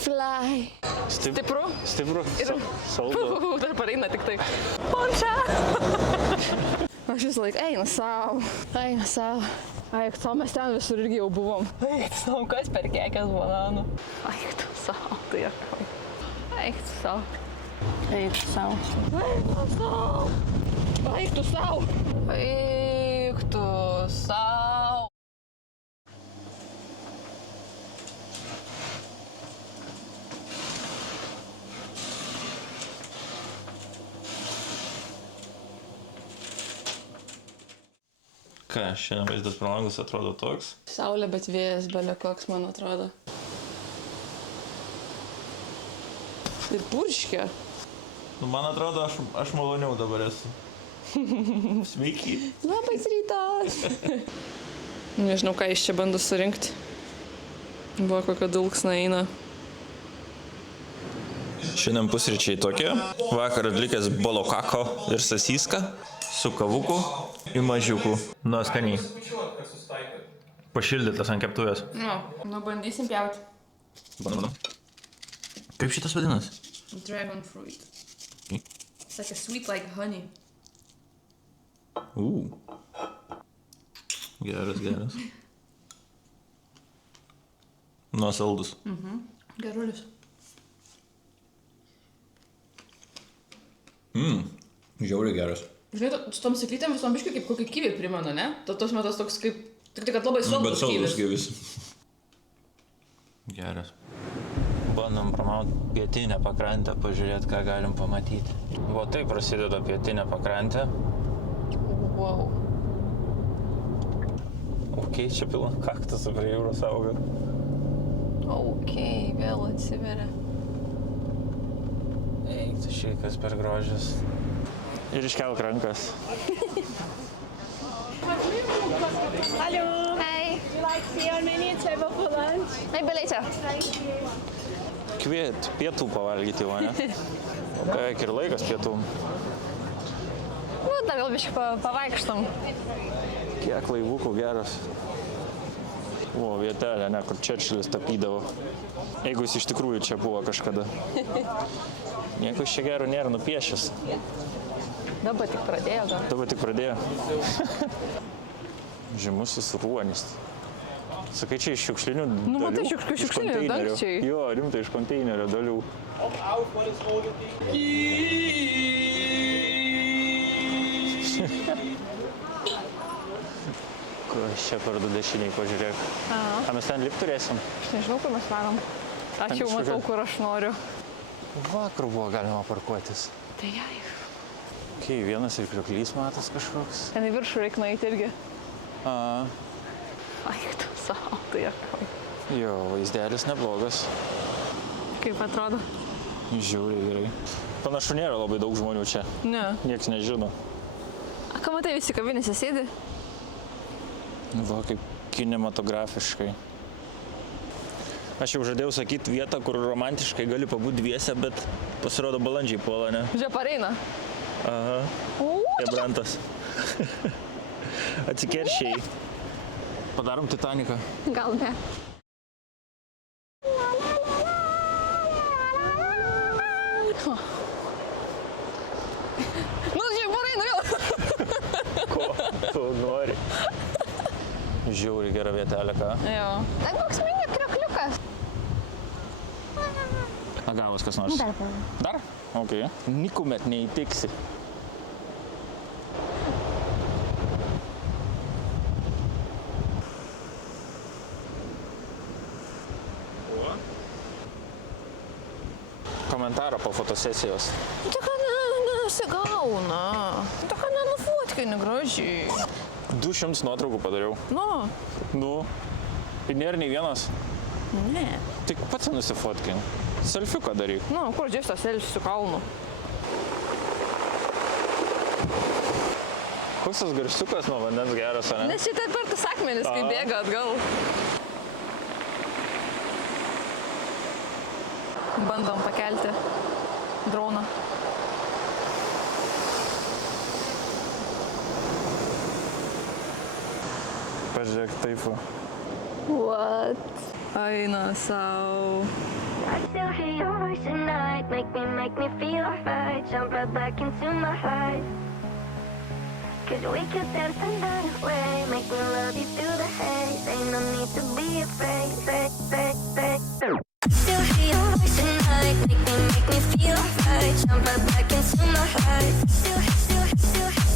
fly. Stipru? Stipru. Ir Saldu. dar pareina tik tai. Pončia. Aš vis laik, eina savo. Eik, to mes ten visur irgi jau buvom. Eik, savo, kas per kiekės bananų. Eik, tu savo, tai akai. Eik, tu savo. Eik, tu savo. Eik, tu savo. Eik, tu savo. Eik, tu savo. Ką, šiandien vaizdas pro langus atrodo toks? Saulė, bet vėjas belė koks, man atrodo. Ir purškia. Nu, man atrodo, aš maloniau dabar esu. Sveiki. Labas rytas. Nežinau, ką iš čia bandu surinkti. Buvo kokia dulksna eina. Šiandien pusryčiai tokie. Vakar atlikęs bolokako ir sasiska su kavuku ir mažiuku. Nu, skaniai. Pašildytas ant keptuvės. Nu, bandysim pjauti. Bandom. Kaip šitas vadinas? Dragon fruit. It's like a sweet like honey. Geras. Nu, saldus. Gerulis. Žiauriai geras. Žinai, su tom sėklytėm visom biškiu kaip kokį kivį primena, ne? Tos metas toks kaip, tik kad labai saldus kivis. Geras. Bandom pramauti pietinę pakrantę, pažiūrėti, ką galim pamatyti. O taip prasideda pietinė pakrantė. Wow. Ok, čia pilna kaktusų prie jūros auga. Ok, vėl atsiveria. Eik, tu šikas per grožis. Ir iškelk rankas. Hallo. Hey. Would you like to see our menu table for lunch? Maybe later. Thank you. Kviet pietų pavalgyti, o ne? Beveik ir laikas pietų. Nu, dar gal biškai pavaikštam. Kiek laivukų geras. O, vietelė, ne, kur Čerčilis tapydavo. Jeigu jis iš tikrųjų čia buvo kažkada. Nieko iš čia gero nėra nupiešęs. Dabar tik pradėjo gal. Žymusis ruonis. Sakai, čia iš šiukšlinių dalių? Nu, matai, šiukšlinių dangčiai. Jo, rimtai, iš konteinerio dalių. Kas čia per du dešiniai, pažiūrėk. Ką mes ten lipt turėsim? Aš nežinau, kur mes varom. Aš jau matau, kur aš noriu. Vakar buvo galima parkuotis. Tai jai. Ok, vienas ir krioklys matas kažkoks. Ten į viršų reikia nueiti irgi. A. Ai, tu savo, tai akai. Jo, vaizdelis neblogas. Kaip atrodo? Žiauriai gerai. Panašu nėra labai daug žmonių čia. Ne. Niekas nežino. A, ką matai, visi kavinėse sėdi? Va, kaip kinematografiškai. Aš jau žadėjau sakyti vietą, kur romantiškai gali pabūti dviese, bet pasirodo balandžiai puola, ne? Žiūrė, pareina. Aha. Ebrantas. Atsikeršiai. Padarom Titaniką. Gal ne. Nu, žiūrėk, pareina vėl. Ko tu nori? Žiauriai gera vietelė, ką? Jo. Tai koks mini kriokliukas. Agavos kas nors? Dar pavyzdžiui. Dar? Ok. Nikumet neįtiksi. Komentarą po fotosesijos. Tai ką nesigauna. Tai ką nenufotkini gražiai. 200 nuotraukų padariau. Nu. Ir nėra nei vienas. Ne. Tik pats nusifotkini. Selfiuką daryk. Nu, kur džiais tas selfis su kalnu? Koks tas garsiukas nuo vandens geras, ar ne? Nes šitą per tas akmenis, kai bėga atgal. Bandom pakelti droną. Pažiūrėk, taip. What? Eina sau. I still hear your voice at night. Make me feel alright. Jump right back into my heart. Cause we could dance the night away. Make me love you through the haze. Ain't no need to be afraid. I still hear your voice at night. Make me feel alright. Jump right back into my heart.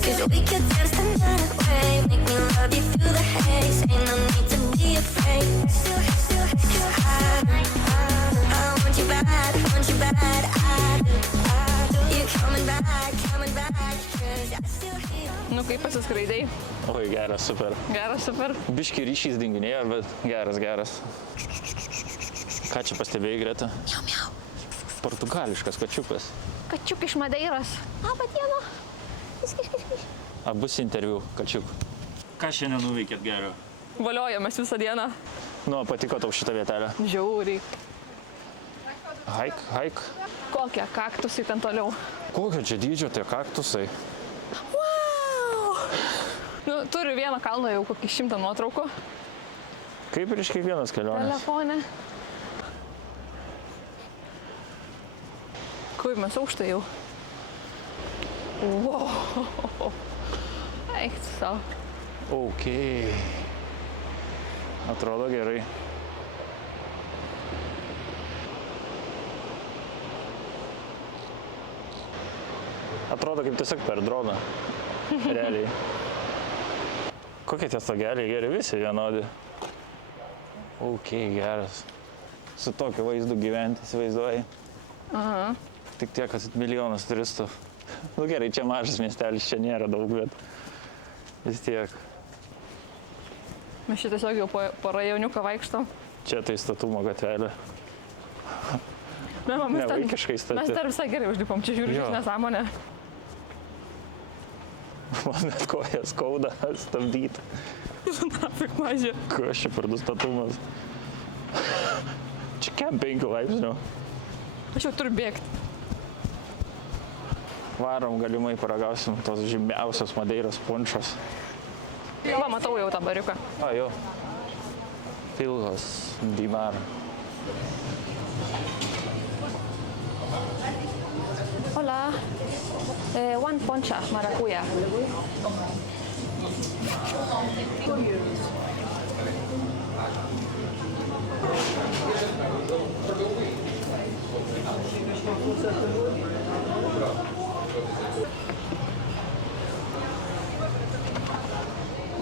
Cause we could dance the night away. Make me love you through the haze. Ain't no need to be afraid. Cause I want you bad, I do. You coming back, cause I still hear. Nu, kaip pasiskraidai? Oi, geras, super. Geras, super. Biški ryšys dinginėja, bet geras. Ką čia pastebėjai, Greta? Miau, miau. Portugališkas kačiukas. Kačiuk iš Madeiros. Diena. Bus interviu kačiuk. Ką šiandien nuveikėt gero? Valiojamės visą dieną. Nu, patiko tau šitą vietelę? Žiauriai. Haik. Kokie kaktusai ten toliau. Kokio čia dydžio tie kaktusai? Wow! Nu, turiu vieną kalną jau kokį 100 nuotraukų. Kaip ir iš kiekvienos kelionės. Telefone. Kaip mes aukštai jau. Wow! Eik tu savo. Ok. Atrodo gerai. Atrodo kaip tiesiog per droną. Realiai. Kokie tie stogeliai geri, visi vienodi. Ok, geras. Su tokiu vaizdu gyventi, įsivaizduoji. Aha. Tik tiek, kad 1 milijonas turistų. Nu gerai, čia mažas miestelis, čia nėra daug, bet vis tiek. Mes čia tiesiog jau po rajoniuką vaikštom. Čia tai statumo gatvelė. Mes Nevaikiškai stati. Mes dar visai gerai užlipom, čia žiūriu Jo. šis nesąmonė. Man net koja skauda stabdyti. Nafik mažė. Kas čia per statumas? Čia kem 5 laipsnių. Aš jau turiu bėgti. Varom, galimai paragausim tos žymiausios Madeiros punčos. Va, matau jau tą bariuką. Jo. Filhos Dimar. Hola. One poncha, maracuya.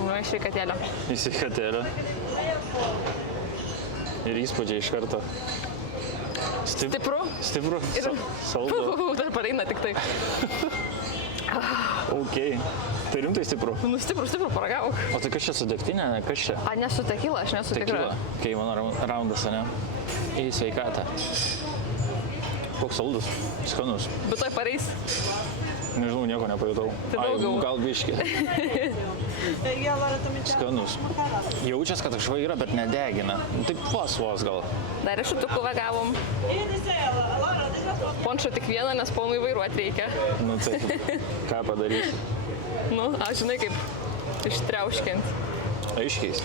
Nu, iš sveikatėlio. Į sveikatėlę. Ir įspūdžiai iš karto. Stipru. Stipru. Ir... Saldu. Dar pareina tik tai. Ok. Tai rimtai stipru. Nu, stipru, paragauk. O tai kas čia su degtinė, ne? Kas čia? A, nesu tekila, aš nesu tikra. Tekila. Kai mano raundas, ne? Į sveikatą. Koks saldus. Skanus. Bet toj pareis. Nežinau, nieko nepajutau. Tai daugiau. Gal biški. Skanus. Jaučias, kad kažko yra, bet nedegina. Taip vos gal. Dar riešutukų vagavom. Pončio tik vieną, nes ponui vairuoti reikia. Nu tai, ką padarysi? Nu, aš žinai kaip ištriauškint. Aiškiais.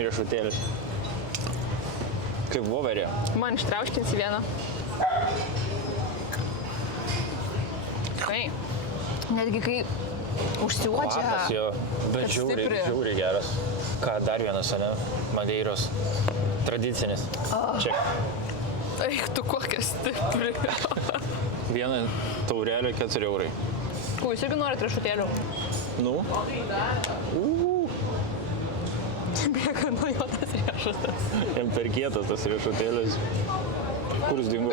Riešutėlis. Kaip voverė. Man ištriauškinsi vieną. Kai. Netgi kai užsiuodžia. Kvapas jo, bet žiauriai geras. Ką, dar vienas, ne? Madeiros. Tradicinis. Čia. Eik tu kokia stipri. Vieną taurelę 4 eurai. Jūs irgi norit riešutėlių? Nu? Bėga nuo jo tas riešutas. Jam per kietas tas riešutėlis. Kur jis dingo?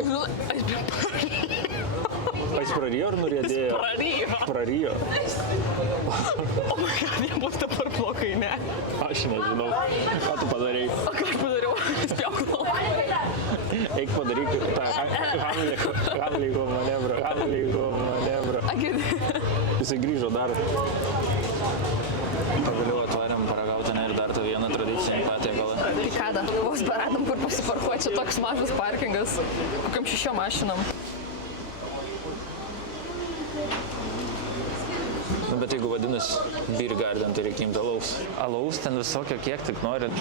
Jis prarijo ar nuriedėjo? Prarijo. O my god, jam bus dabar blogai, ne? Aš nežinau. Ką tu padarei? O ką aš padariau? Spjaukau. Eik padaryk tą Hamliko manevrą. Jisai grįžo dar. Pagaliau atvarėm paragauti ir dar tą vieną tradicinį patiekalą. Tai kada? Vos beradom, kur pasiparkuoti, čia toks mažas parkingas. Kokiam 6 mašinom. Nu, bet jeigu vadinasi Beer Garden, tai reikia imti alaus. Alaus ten visokio kiek tik norit.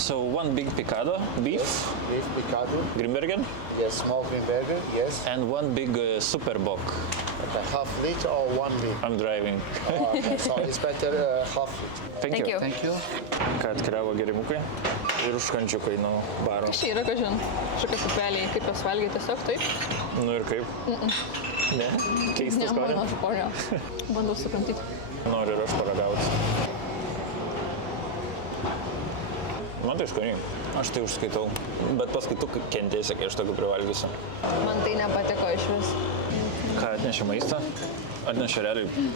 So one big picado, beef, Beef picado. Grimbergen, Yes, small green burger. Yes. and one big super bock. Okay, half liter or 1 liter? I'm driving. Oh, okay, so it's better half liter. Thank you. Thank you. Ką atkeliavo gerimukai ir užkandžiukai nuo baro. Čia yra, kažin, kažkokie pupeliai, kaip jos valgia tiesiog taip. Nu ir kaip? Ne? Keistas skonio? Mano skonio. Bandau suprantyti. Noriu ir aš paragauti. Man tai skoniai. Aš tai užskaitau. Bet paskui tu kentėsi, kai aš tokį privalgysiu. Man tai nepatiko iš vis. Ką atnešė maistą? Atnešė realiai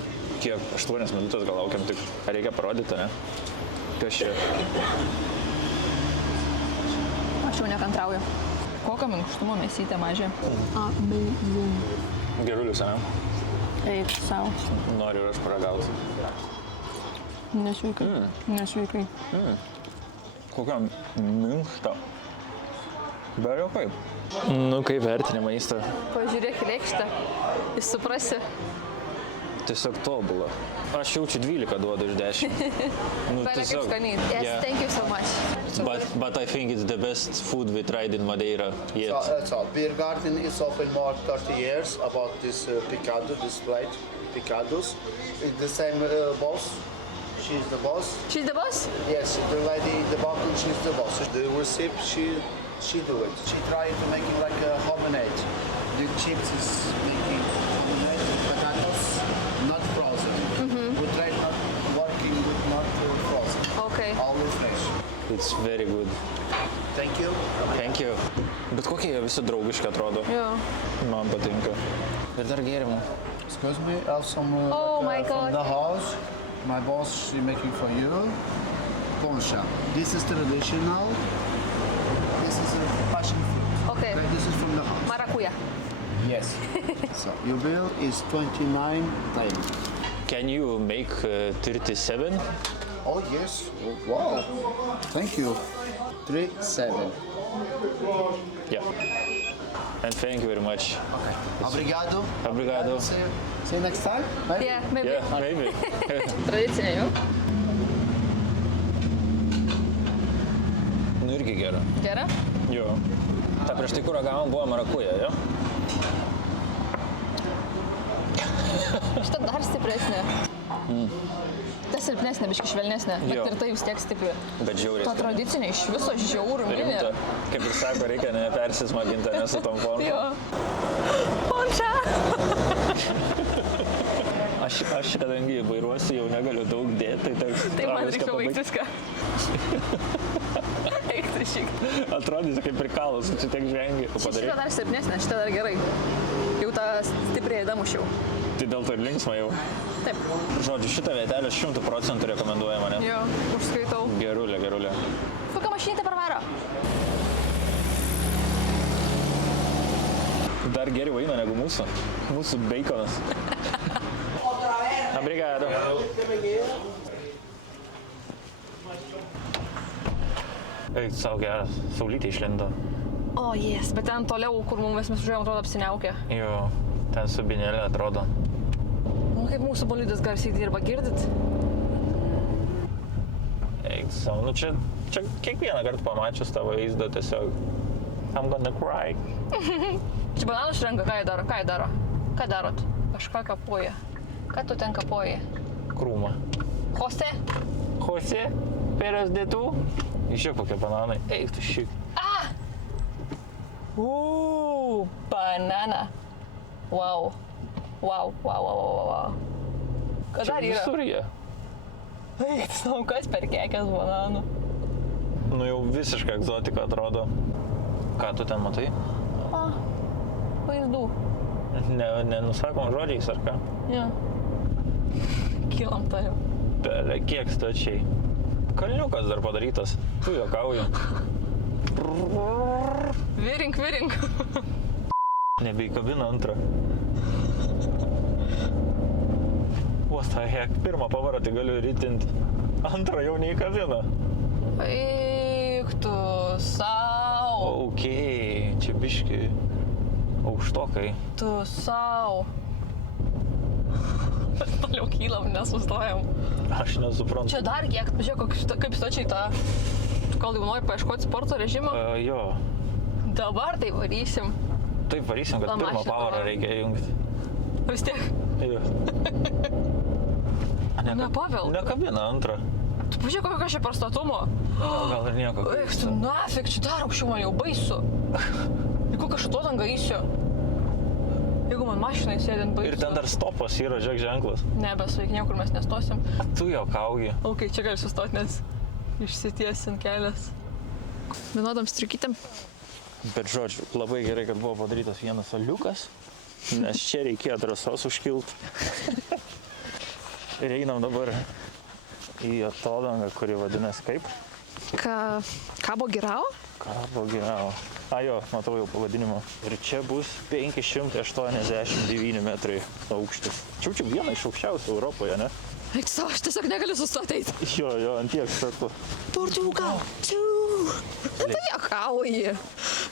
kiek? 8 minutės gal laukiam tik. Ar reikia parodyti, ne? Kas čia? Aš jau nekantrauju. Kokio minkštumo mėsytė mažė? Gerulis, ne? Eik savo. Noriu ir aš paragauti. Nesveikai. Nesveikai. Kokia minkšta. Be jau kaip. Nu, kaip vertini maistą? Pažiūrėk į lėkštę. Jis suprasi. Tiesiog tobulą. Aš jaučiu 12 duodu iš 10. Nu, Belia kaip skaniai. Yes, Yeah. thank you so much. But I think it's the best food we tried in Madeira yet. So Beer Garden is open more 30 years about this picado, this plate, picados. It's the same boss. She's the boss. She's the boss? Yes, the lady in the bottom, she's the boss. The recipe, she do it. She tried to make it like a homemade. The chips is making homemade potatoes, not frozen. We try not working with not frozen. Okay. Always fresh. It's very good. Thank you. Thank you. Bet kokie jie visi draugiški atrodo. Jo. Man patinka. Ir dar gėrimų. Excuse me, I have some Oh my from God. the house. My boss, she making for you. Concha. This is traditional. This is a passion fruit. Okay. This is from the house. Marakuja. Yes. So your bill is 29 times. Can you make 37? Oh yes. Wow. Thank you. 37. Yeah. And thank you very much. Obrigado. Obrigado. See you next time. Maybe. Yeah, maybe. Yeah, maybe. Tradicinė jau. Nu irgi gera. Gera? Jo. Ta prieš tai, kur ragavom, buvo marakuja, jo? Šitą dar stipresnė. Ta silpnesnė, biški švelnesnė, bet Jo. ir tai vis tiek stipri. Bet žiauriai. Ta tradicinė iš viso žiaurų Rimta. minė. Kaip ir sako, reikia nepersismaginti, ne su tom formom. Jo. Pončia! Aš kadangi vairuosiu, jau negaliu daug dėti, tai teks Tai man viską reikia baigti pabaigt. viską. Eik tai šik. Atrodys kaip prikalas, čia tiek žengi. Šitą dar silpnesnė, šitą dar gerai. Jau tą stipriai damušiau. Tai dėl to ir linksma jau. Taip. Žodžiu, šitą vietelę 100% rekomenduojama, ne? Jo, užskaitau. Gerulė, gerulė. Kokia mašinytė parvaro? Dar geriau eina negu mūsų. Mūsų baconas. Obrigado. Eik, savo geras, saulytė išlindo. O, jes, bet ten toliau, kur mes užėjom, atrodo apsiniaukė. Jo, ten su binėlė atrodo. Nu, kaip mūsų bolidas garsiai dirba, girdit? Eik, savo, nu čia kiekvieną kartą pamačius tavo vaizdą tiesiog. I'm gonna cry. Čia bananų šrenka, ką jie daro? Ką jie daro? Ką darot? Kažką kapoja. Ką tu ten kapoji? Krūmą. Jose? Jose, peras de tu? Išėjo kokie bananai. Eik, tu šik. Banana. Wow. Wow, wow, wow, wow, wow. Kas dar yra? Visur jie. Eik, žinau, kas per kekės bananų. Nu jau visiškai egzotika atrodo. Ką tu ten matai? Vaizdų. Nenusakom žodžiais ar ką? Jo. Kilam tai jau. Bele, kiek stačiai. Kalniukas dar padarytas. Tu juokauju. Virink, virink. Nebeįkabina antrą. What the heck? Pirmą pavarą tai galiu ritinti. Antrą jau neįkabina. Eik tu sau. Ok, čia biški aukštokai. Tu sau. Toliau kylam, nesustojam. Aš nesuprantu. Čia dar kiek, žiūrėk, kaip stačiai ta Gal jau nori paieškoti sporto režimo? Jo. Dabar tai varysim. Taip varysim, kad Ta pirmą mašina pavarą pavaro. reikia įjungti. Vis tiek. Jo. Ne, Pavel. Nekabina antrą. Tu pažiūrėk, kokio čia prastatumo. Gal ir nieko. Eik, tu nafik, čia dar aukščiau man jau baisu. Ir kokią šitotangą įsiu. Jeigu man mašinai sėdint baisu. Ir ten dar stopas yra, žiūrėk, ženklas. Nebesuik, niekur mes nestosim. Tu juokauji. Ok, čia gali sustoti, nes išsitiesin kelias. Vienodam strikytėm. Bet žodžiu, labai gerai, kad buvo padarytas vienas aliukas, nes čia reikėjo drąsos užkilti. Ir einam dabar į atodangą, kuri vadinasi kaip? Kabo Girao? Kabo Girao. Jo, matau jau pavadinimą. Ir čia bus 589 metrai aukštis. Čia viena iš aukščiausių Europoje, ne? Eik savo, aš tiesiog negaliu sustoti eiti. Jo, ant tiek statu. Portugal. Tai juokauji.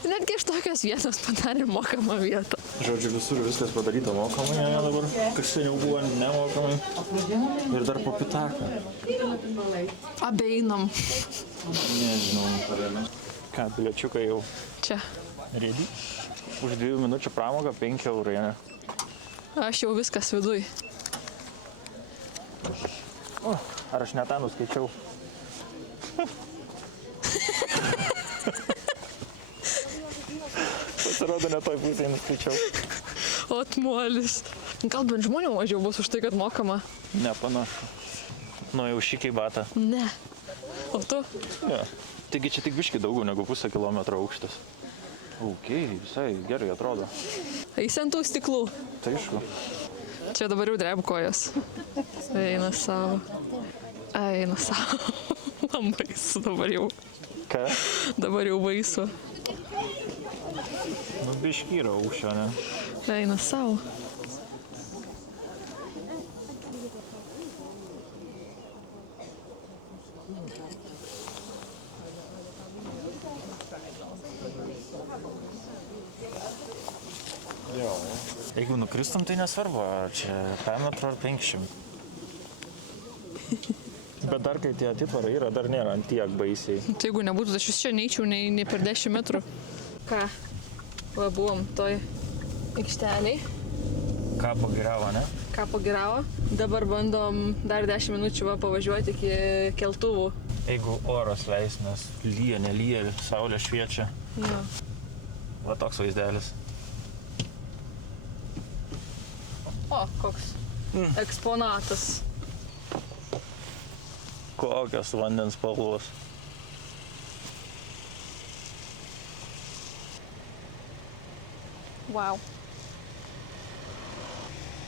Netgi iš tokios vietos padarė mokamą vietą. Žodžiu, visur viskas padaryta mokamai, ne dabar, kas seniau buvo nemokamai. Ir dar po pitaką. Abeinam. Nežinau. Ką, biliečiukai jau Čia. rėdi? Už 2 minučių pramogą 5 eurai, ne? Aš jau viskas viduj. Ar aš ne tą nuskaičiau? Pasirodo, ne toj pusėje nuskaičiau. Otmolis. Gal bent žmonių mažiau bus už tai, kad mokama? Nepanašu. Nu, jau šikiai bata. Ne. O tu? Ne. Taigi čia tik biški daugiau negu 0,5 kilometro aukštis. Ok, visai gerai atrodo. Eisi ant tų stiklų. Tai aišku. Čia dabar jau dreb kojas. Eina savo. Eina savo. Man baisu dabar jau. Ką? Dabar jau baisu. Nu, biški yra aukščio, ne? Eina savo. Jeigu nukristum, tai nesvarbu, ar čia 5 metrų ar 500. Bet dar kai tie atitvarai yra, dar nėra ant tiek baisiai. Tai jeigu nebūtų, aš vis čia neičiau nei per 10 metrų. Ką? Va, buvom toj aikšteliai. Kabo Girao, ne? Kabo Girao. Dabar bandom dar 10 minučių va, pavažiuoti iki keltuvų. Jeigu oras leis, nes lyja, nelyja, saulė šviečia. Jo. Va toks vaizdelis. O, koks eksponatas. Kokios vandens spalvos. Wow.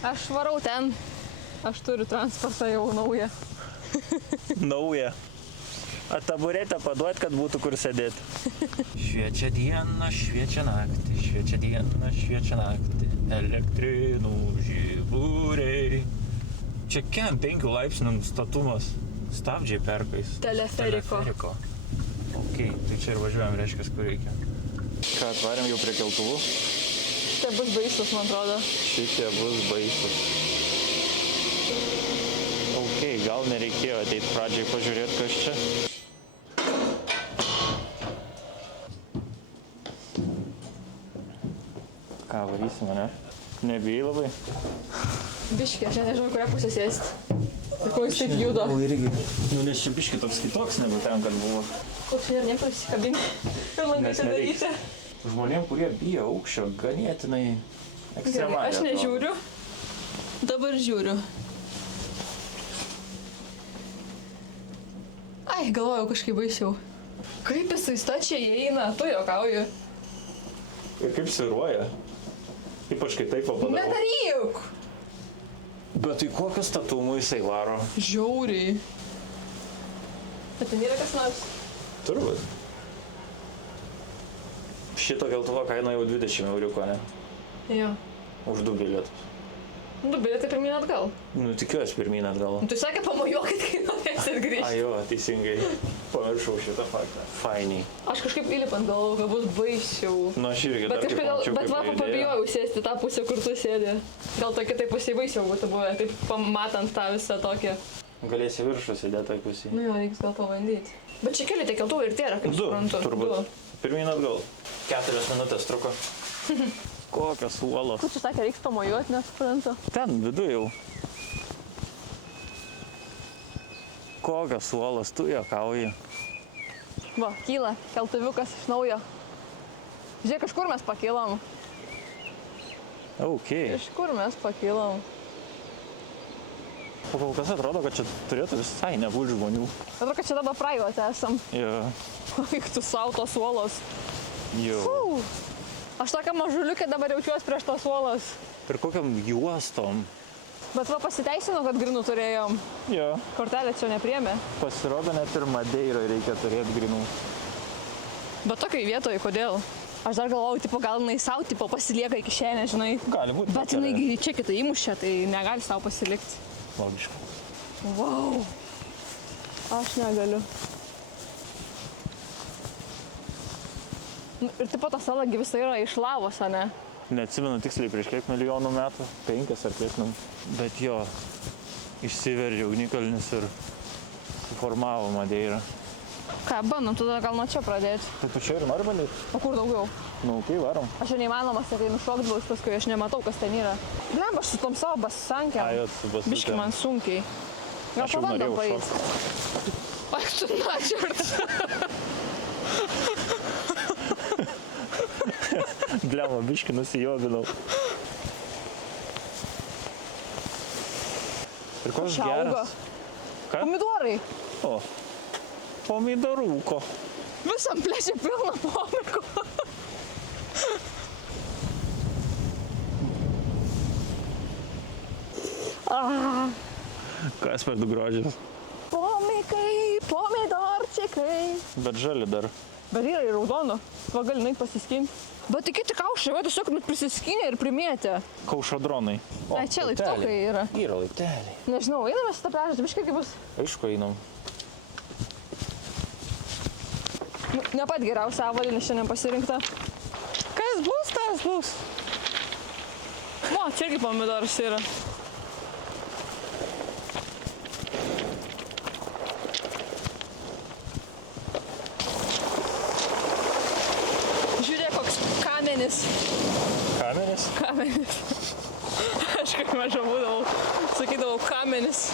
Aš varau ten. Aš turiu transportą jau naują. Nauja. A taburetę paduot, kad būtų kur sėdėti. Šviečia diena, šviečia naktį, šviečia diena, šviečia naktį. Elektrinų žiburiai. Čia kem 5 laipsnių statumas. Stabdžiai perkais. Teleferiko. Ok, tai čia ir važiuojam, reiškia, kur reikia. Ką, atvarėm jau prie keltuvų? Tai bus baisus, man atrodo. Šitie bus baisus. Ok, gal nereikėjo ateiti pradžiai pažiūrėti, kas čia. Ką, varysime, ne? Nebijai labai? Biškė, aš nežinau, kurią pusę sėsti. Ir ko jis taip juda. Irgi. Nu, nes čia biškį toks kitoks negu ten, kad buvo. Koks ir nepasikabinti. Ir langai Nes čia nereiks. daryti. Žmonėm, kurie bijo aukščio, ganėtinai ekstremaliai. Aš nežiūriu. Dabar žiūriu. Ai, galvojau kažkaip baisiau. Kaip jisai stačiai įeina, tu juokauji. Ir kaip sviruoja. Ypač kai taip papadaro. Nedaryk! Bet tai kokiu statumu jisai varo? Žiauriai. Bet ten yra kas nors. Turbūt. Šito keltuvo kaina jau 20 euriuko, ne? Jo. Už 2 bilietus. Du bilietai pirmyn atgal. Nu, tikiuosi pirmyn atgal. Tu sakė, pamojuokit, kai norėsit grįžti. Jo, teisingai. Pamiršau šitą faktą. Fainiai. Aš kažkaip įlipant galvojau, kad bus baisiau. Nu, aš irgi dar Bet kaip kažkodėl, pamačiau, bet kaip va, pajudėjo. pabijojau sėsti tą pusę, kur tu sėdi. Gal tokia taip pusė baisiau būtų buvę, taip matant tą visą tokią. Galėsi viršų sėdėti toj pusėje. Nu jo, reiks gal pabandyti. Bet čia keli tie keltuvai ir tėra, kaip suprantu. Turbūt. Pirmyn atgal. 4 minutės truko. Kokios uolos. Kur čia sakė, reiks pamojuoti, nesuprantu. Ten vidu jau. Kokios uolos, tu juokauji. Va, kyla keltuviukas iš naujo. Žiūrėk, kažkur mes pakilom. Ok. Iš kur mes pakilom? O kol kas atrodo, kad čia turėtų visai nebūti žmonių. Atrodo, kad čia dabar praivat esam. Jo. Eik tu savo tos uolos. Jo. Aš tokia mažuliukė dabar jaučiuosi prieš tos uolas. Ir kokiam juostom. Bet va pasiteisino, kad grinų turėjom. Jo. Kortelė čia nepriėmė. Pasirodo, net ir Madeiroje reikia turėti grinų. Bet tokiai vietoje, kodėl? Aš dar galvojau, tipo, gal jinai savo tipo pasilieka į kišenę, žinai. Gali būti. Bet jinai čia kitą įmušė, tai negali savo pasilikti. Logiška. Wow. Aš negaliu. Nu, ir tipo ta salagi visai yra iš lavos, ane? Neatsimenu tiksliai prieš kiek milijonų metų. 5 ar kiek. Bet jo, išsiveržė ugnikalnis ir suformavo Madeirą. Ką, bandom, tada gal nuo čia pradėti. Tai tu čia ir nori bandyti? O kur daugiau? Nu, kai varom. Aš jau neįmanomas, tai nušokdavau, paskui aš nematau, kas ten yra. Blemba, aš su tom savo basisankėm. Ai, jo, su basutėm. Biški man sunkiai. Gal Aš jau pabandom norėjau paeiti. Ai, tu načert. Blemba, biški nusijobinau. Ir koks Išaugo. geras. Ką? Pomidorai. O, pomidorūko. Visam plečia pilna pomidorų. Kas per du grožis. Pomikai, pomidorčikai. Bet žali dar. Bet yra ir raudono. Va gali nueit pasiskinti. Bet tik kiti kaušai, va tiesiog prisiskinė ir primėtė. Kaušo dronai. O, Ai, čia laiptukai yra. Yra laipteliai. Nežinau, einame su tą pliažą, tai biškai kaip bus. Aišku, einam. Nu, ne pat geriausia avalynė šiandien pasirinkta. Kas bus, tas bus. O, čia irgi pomidoras yra. Žiūrėk, koks kamenis. Kameris? Kamenis. Aš kaip maža būdavau, sakydavau kamenis.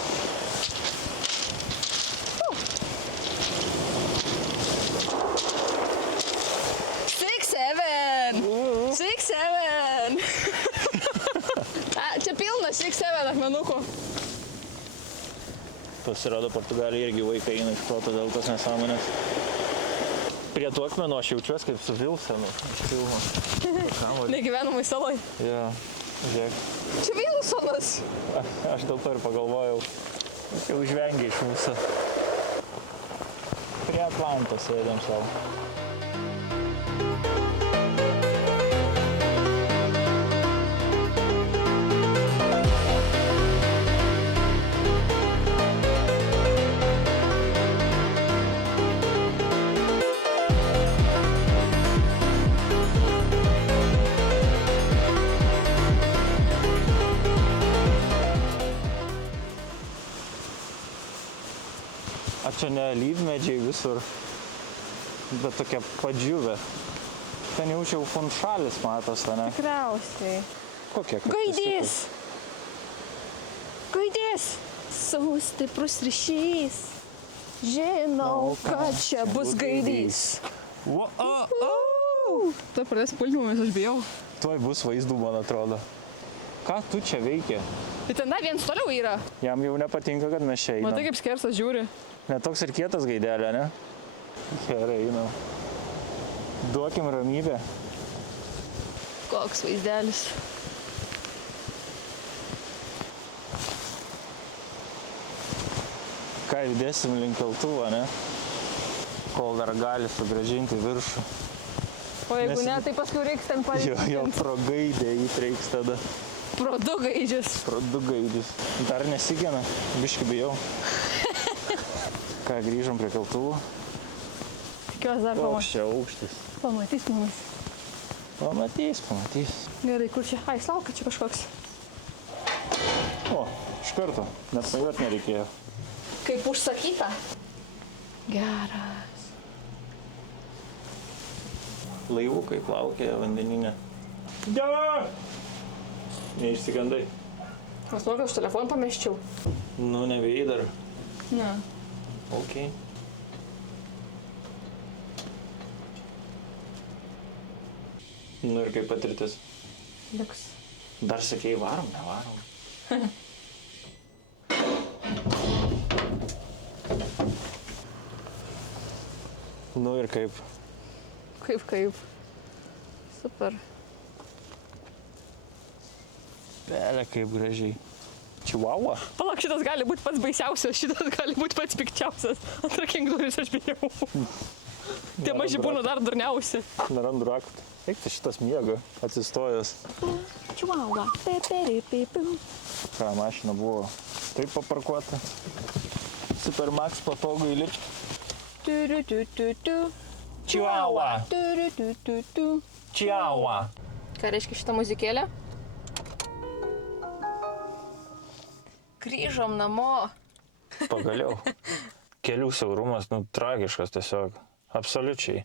6-7! Čia pilna 6-7 akmenukų. Pasirodo, Portugalija irgi vaikai eina iš proto dėl tos nesąmonės. Prie tų akmenų aš jaučiuosi kaip su Vilsonu iš filmo. Negyvenamai saloj. Jo, žiūrėk. Čia Vilsonas. Aš dėl to ir pagalvojau. Jau žvengia iš mūsų. Prie Atlanto sėdėm savo. Čia ne lydmedžiai visur, bet tokia padžiuvė. Ten jaučiau funšalis matos, ne? Tikriausiai. Kokie Gaidys! Gaidys! Savo stiprus ryšys. Žinau, kad čia bus gaidys. Tuoj pradės pulti mumis, aš bijau. Tuoj bus vaizdų, man atrodo. Ką tu čia veikia? Tai ten dar vienas toliau yra. Jam jau nepatinka, kad mes čia einam. Matai, kaip skersas žiūri. Netoks ir kietas gaidelė, ne? Gerai, einam. Duokim ramybę. Koks vaizdelis. Ką judėsim link keltuvo, ne? Kol dar gali sugrąžinti viršų. O jeigu Nes- ne, tai paskui reiks ten palikti. Jo pro gaidę įtreiks tada. Pro du gaidžius. Pro du gaidžius. Dar nesigena, biški bijau. Ką, grįžom prie keltuvų. Tikiuosi dar Koks čia aukštis. pamatys mumis. Pamatys. Gerai, kur čia? Ai, laukia čia kažkoks. O, iš karto, net važiuot nereikėjo. Kaip užsakyta. Geras. Laivukai plaukė vandeninė. Ja! Neišsigandai. Aš noriu, aš telefoną pameščiau. Nu, nebėjai dar. Ne. Ok. Nu ir kaip patirtis? Liuks. Dar sakėjai, varom, nevarom. Nu ir kaip? Kaip. Super. Pelė, kaip gražiai. Čihuahua? Palauk, šitas gali būti pats baisiausias, šitas gali būti pats pikčiausias. Atrakinг duris aš bijau. Tie maži būna dar durniausi. Nerandu raktų. Eik, tai šitas miega, atsistojęs. Čihuahua. Ką, mašina buvo taip paparkuota. Supermax patogu įlipti. Čihuahua. Čihuahua. Ką reiškia šitą muzikėlę? Grįžom namo. Pagaliau. Kelių siaurumas, nu, tragiškas tiesiog. Absoliučiai.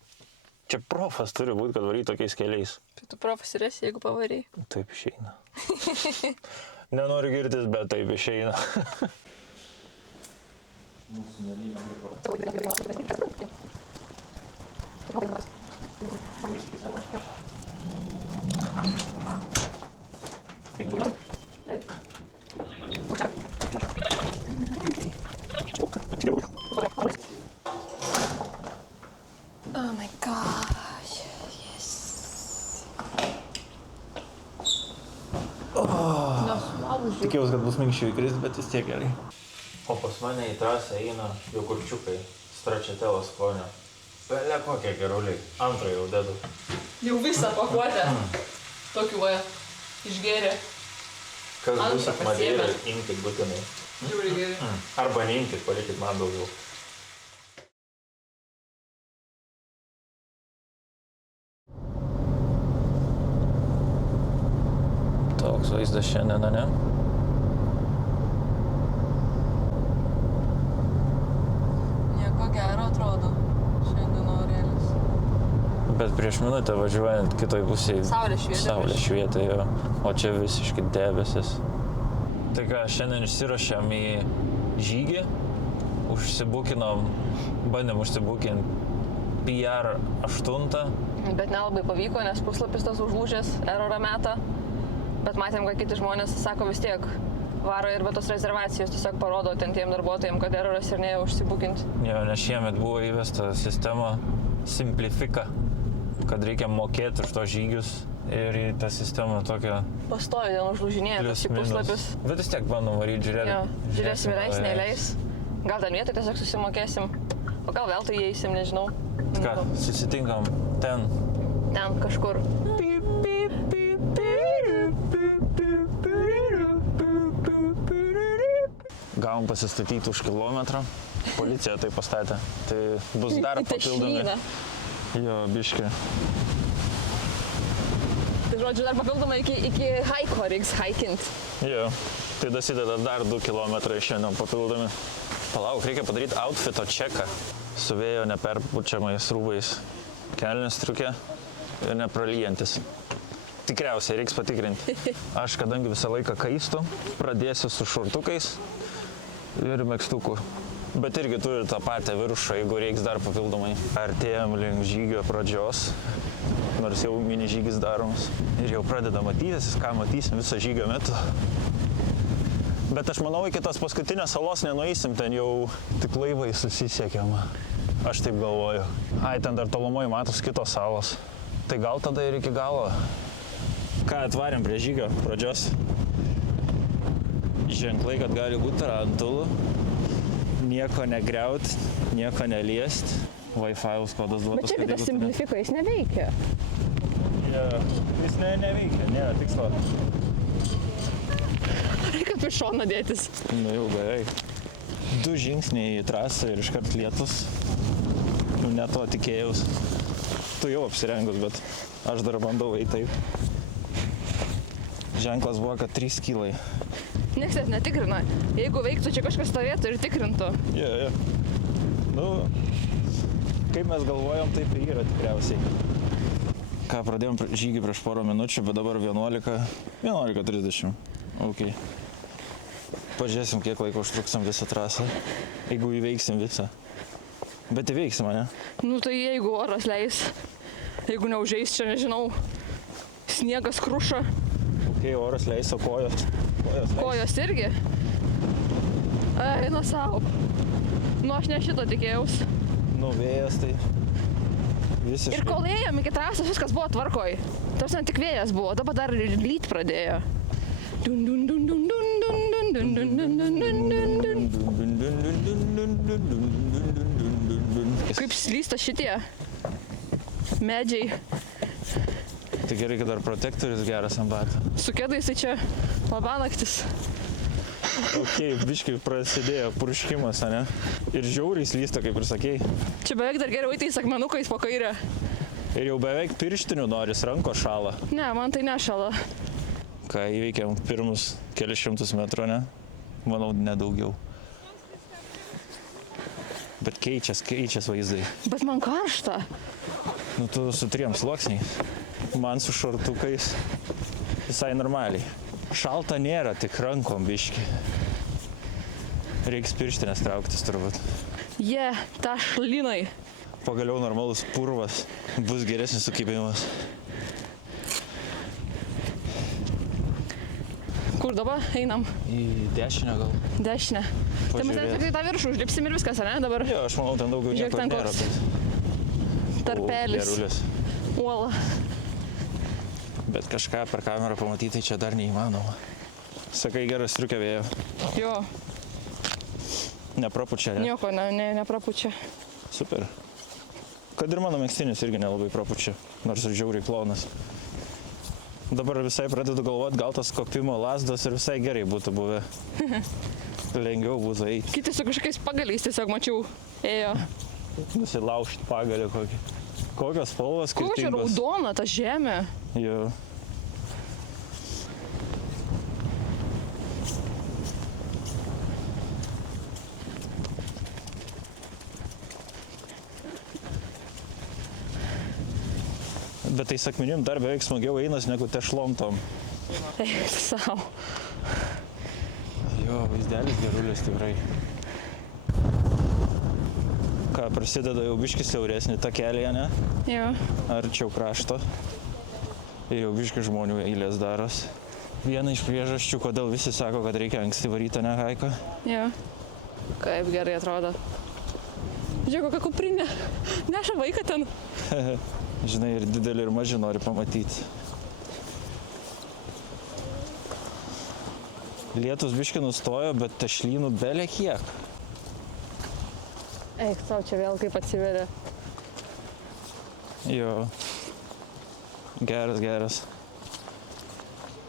Čia profas turi būti, kad varyt tokiais keliais. Tai tu profas ir esi, jeigu pavariai. Taip išeina. Nenoriu girtis, bet taip išeina. Oh my gosh. Yes. Tikėjausi, kad bus minkščiau įkrist, bet vis tiek gerai. O pas mane į trasą eina jogurčiukai, stračiatelo skonio. Pelė kokie geruliai. Antrą jau dedu. Jau visą pakuotę. Tokiu va, išgėrė. Kas Antrą busit Madeiroj, imkit būtinai. Žiūri geri. Arba neimkit, palikit man daugiau. Toks vaizdas šiandien, ne? Nieko gero atrodo. Šiandien orėlis. Bet prieš minutę važiuojant kitoj pusėje Saulė švietė. Saulė švietė, jo. O čia visiškai debesis. Tai ką, šiandien išsiruošėm į žygį. Bandėm užsibukint PR 8. Bet nelabai pavyko, nes puslapis tas užlūžęs, erorą metą. Bet matėm, kad kiti žmonės sako vis tiek varo ir be tos rezervacijos tiesiog parodo ten tiem darbuotojams, kad eroras ir neėjo užsibukint. Jo, nes šiemet buvo įvesta sistema Simplifika, kad reikia mokėti už tos žygius ir į tą sistemą tokią Pastojo dėl užlūžinėje tas plius minus. puslapis. Bet vis tiek bandom varyti, žiūrėti. Jo, žiūrėsim ir eis, neįleis. Gal ten vietoj tiesiog susimokėsim. O gal vėl tai įeisim, nežinau. Ką, susitinkam ten. Ten kažkur. Gavom pasistatyti už kilometrą. Policija tai pastatė. Tai bus dar papildomi. Jo, biški. Tai žodžiu, dar papildomai iki haiko reiks haikint. Jo, tai dasideda dar 2 kilometrai šiandien papildomi. Palauk, reikia padaryti outfito čeką. Su vėjo neperpučiamais rūbais. Kelnių striukė ir nepralyjantis. Tikriausiai reiks patikrinti. Aš, kadangi visą laiką kaistu, pradėsiu su šortukais ir megztuku. Bet irgi turi tą patį viršą, jeigu reiks dar papildomai. Artėjam link žygio pradžios, nors jau mini žygis daromas. Ir jau pradeda matytis, ką matysim visą žygio metu. Bet aš manau, iki tos paskutinės salos nenueisim, ten jau tik laivai susisiekiam. Aš taip galvoju. Ai, ten dar tolumoj matos kitos salos. Tai gal tada ir iki galo. Ką atvarėm prie žygio pradžios? Ženklai, kad gali būti tarantulų. Nieko negriaut, nieko neliest. Wi-Fi'aus kodas duotas. Bet čia kitas simplifika, jis neveikia. Jis neveikia, nėra tikslo. Reikia kapišoną dėtis. Nu jau beveik. 2 žingsniai į trasą ir iškart lietus. Nu, ne to tikėjaus. Tu jau apsirengus, bet aš dar bandau eiti taip. Ženklas buvo, kad 3 kilai. Niekas net netikrina. Jeigu veiktų, čia kažkas stovėtų ir tikrintų. Jo. Nu, kaip mes galvojom, taip ir yra tikriausiai. Ką, pradėjom žygį prieš porą minučių, bet dabar 11:30. Ok. Pažiūrėsim, kiek laiko užtruksim visą trasą, jeigu įveiksim visą. Bet įveiksim, ne? Nu tai jeigu oras leis, jeigu neužeis čia, nežinau, sniegas kruša, Ok, oras leis, o kojos leis. kojos irgi. Eina savo. Nu aš ne šito tikėjausi. Nu, vėjas tai visiškai. Ir kol ėjom iki trasos, viskas buvo tvarkoj. Tarsi tik vėjas buvo, dabar dar ir lyt pradėjo. Dun, dun, dun, dun, dun, dun, dun, dun, dun, dun, dun, dun, dun. Kaip slysta šitie medžiai. Tai gerai, kad dar protektorius geras ant batų. Su kėdais tai čia labanaktis. Ok, biškai prasidėjo purškimas, ne? Ir žiauriai slysta, kaip ir sakei. Čia beveik dar geriau eiti į akmenukais po kairę. Ir jau beveik pirštinių noris, ranko šala. Ne, man tai nešala. Ką įveikėm pirmus kelius šimtus metrų, ne? Manau, nedaugiau. Bet keičias vaizdai. Bet man karšta. Nu, tu su 3 sluoksniais. Man su šortukais visai normaliai. Šalta nėra, tik rankom biški. Reiks pirštinės trauktis turbūt. Jie, tašlinai. Pagaliau normalus purvas, bus geresnis sukibimas. Kur dabar einam? Į dešinę gal. Dešinę. Tai mes ten tik į tą viršų užlipsim ir viskas, ne? Dabar Jo, aš manau, ten daugiau Žiūrėk, nieko ten nėra. koks tarpelis. Gerulis. Uola. Bet kažką per kamerą pamatyti čia dar neįmanoma. Sakai, geras striukė vėjo. Jo, Neprapučia, ne? nieko neprapučia. Super. Kad ir mano megztinis irgi nelabai prapučia, nors ir žiauriai plonas. Dabar visai pradedu galvoti, gal tas kopimo lazdos ir visai gerai būtų buvę. Lengviau būtų eiti. Kiti su kažkokiais pagaliais tiesiog mačiau ėjo. Nusilaužti pagalį kokį. Kokios spalvos Kokia čia skirtingos. raudona ta žemė? Jo. Bet tai akmenim dar beveik smagiau einas negu tešlom tom. Eik savo. Jo, vaizdelis gerulis tikrai. Ką, prasideda jau biškis siauresnį takelį, ne? Jo. Arčiau krašto. Ir jau biškis žmonių eilės daros. Viena iš priežasčių, kodėl visi sako, kad reikia anksti varyti, ne Haiko? Jo. Kaip gerai atrodo. Žiūrėk, kokia kuprinė. Neša vaiką ten. Žinai, ir didelį, ir mažį nori pamatyti. Lietus biškį nustojo, bet tešlynų belė kiek. Eik savo, čia vėl kaip atsiveria. Jo. Geras, geras.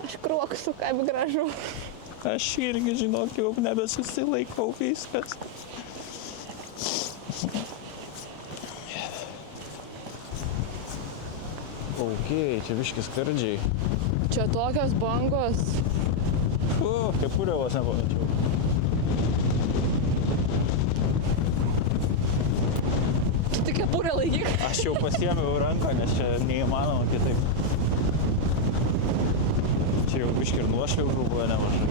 Aš kruoksu, kaip gražu. Aš irgi, žinok, jau nebesusilaikau viskas. Ok, čia biškis skardžiai. Čia tokios bangos. Kepurę vos nepamačiau. Tu tik kepurę laikyk. Aš jau pasiėmiau ranką, nes čia neįmanoma kitaip. Čia jau biškį ir nuošliaužų buvo nemažai.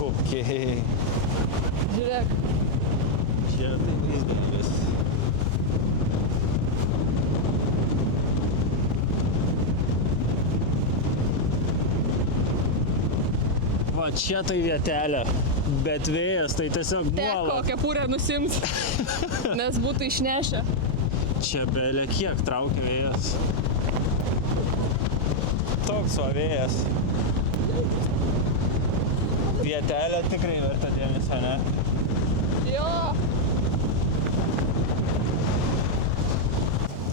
Ok. Žiūrėk. Čia tai vaizdelis. Va čia tai vietelė, bet vėjas tai tiesiog Teko nuolat. kepurę nusimt, nes būtų išnešę. Čia belė kiek traukia vėjas. Toks va vėjas. Vietelė tikrai verta dėmesio, ne? Jo.